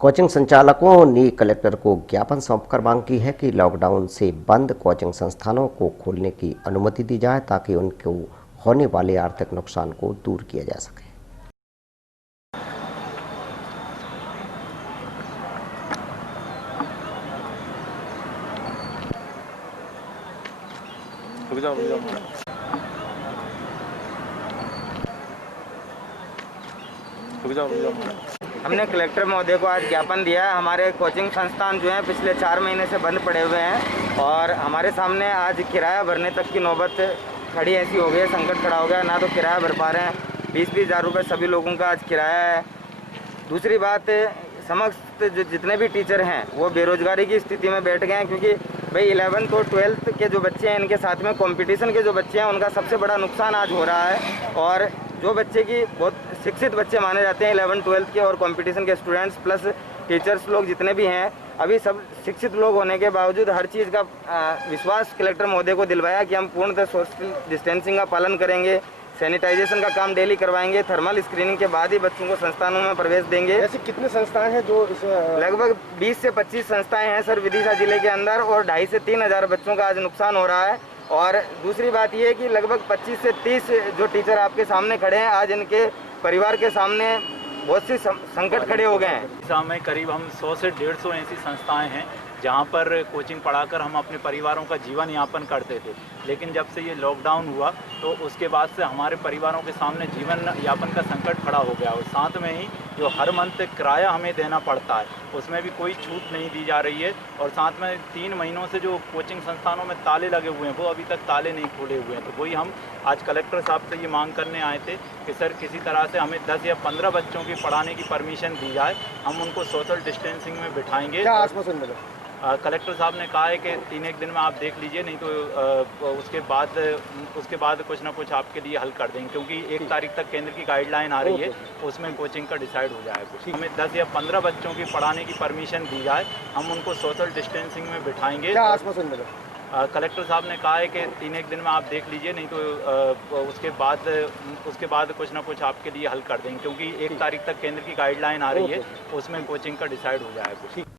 Coaching संचालकों ने collector को ज्ञापन सौंपकर मांग की है कि लॉकडाउन से बंद कोचिंग संस्थानों को खोलने की अनुमति दी जाए ताकि उनको होने वाले आर्थिक नुकसान को दूर किया जा सके। हमने कलेक्टर महोदय को आज ज्ञापन दिया है। हमारे कोचिंग संस्थान जो हैं पिछले 4 महीने से बंद पड़े हुए हैं और हमारे सामने आज किराया भरने तक की नौबत खड़ी ऐसी हो गई है, संकट खड़ा हो गया। ना तो किराया भर पा रहे हैं, 20-20 हज़ार रुपये सभी लोगों का आज किराया है। दूसरी बात, समस्त जितने भी टीचर हैं वो बेरोजगारी की स्थिति में बैठ गए हैं, क्योंकि भाई 11th और 12th के जो बच्चे हैं, इनके साथ में कंपटीशन के जो बच्चे हैं, उनका सबसे बड़ा नुकसान आज हो रहा है। और जो बच्चे की बहुत शिक्षित बच्चे माने जाते हैं 11th 12th के और कंपटीशन के स्टूडेंट्स प्लस टीचर्स लोग जितने भी हैं, अभी सब शिक्षित लोग होने के बावजूद हर चीज़ का विश्वास कलेक्टर महोदय को दिलवाया कि हम पूर्णतः सोशल डिस्टेंसिंग का पालन करेंगे, सैनिटाइजेशन का काम डेली करवाएंगे, थर्मल स्क्रीनिंग के बाद ही बच्चों को संस्थानों में प्रवेश देंगे। ऐसे कितने संस्थाएं हैं जो लगभग 20 से 25 संस्थाएं हैं सर विदिशा जिले के अंदर, और 2.5 से 3 हज़ार बच्चों का आज नुकसान हो रहा है। और दूसरी बात ये है कि लगभग 25 से 30 जो टीचर आपके सामने खड़े हैं, आज इनके परिवार के सामने बहुत सी संकट खड़े हो गए हैं। दिशा में करीब हम 100 से 150 ऐसी संस्थाएं हैं जहां पर कोचिंग पढ़ाकर हम अपने परिवारों का जीवन यापन करते थे। लेकिन जब से ये लॉकडाउन हुआ तो उसके बाद से हमारे परिवारों के सामने जीवन यापन का संकट खड़ा हो गया, और साथ में ही जो हर मंथ किराया हमें देना पड़ता है उसमें भी कोई छूट नहीं दी जा रही है। और साथ में 3 महीनों से जो कोचिंग संस्थानों में ताले लगे हुए हैं वो अभी तक ताले नहीं खोले हुए हैं। तो वही हम आज कलेक्टर साहब से ये मांग करने आए थे कि सर किसी तरह से हमें 10 या 15 बच्चों की पढ़ाने की परमिशन दी जाए, हम उनको सोशल डिस्टेंसिंग में बिठाएंगे। क्या आश्वासन मिला? कलेक्टर साहब ने कहा है कि 3-1 दिन में आप देख लीजिए, नहीं तो उसके बाद कुछ ना कुछ आपके लिए हल कर देंगे, क्योंकि 1 तारीख तक केंद्र की गाइडलाइन आ रही है, उसमें कोचिंग का डिसाइड हो जाएगा। हमें 10 या 15 बच्चों की पढ़ाने की परमिशन दी जाए, हम उनको सोशल डिस्टेंसिंग में बिठाएंगे। क्या आश्वासन मिला? कलेक्टर साहब ने कहा है कि 3-1 दिन में आप देख लीजिए, नहीं तो उसके बाद कुछ ना कुछ आपके लिए हल कर देंगे, क्योंकि 1 तारीख तक केंद्र की गाइडलाइन आ रही है, उसमें कोचिंग का डिसाइड हो जाएगा।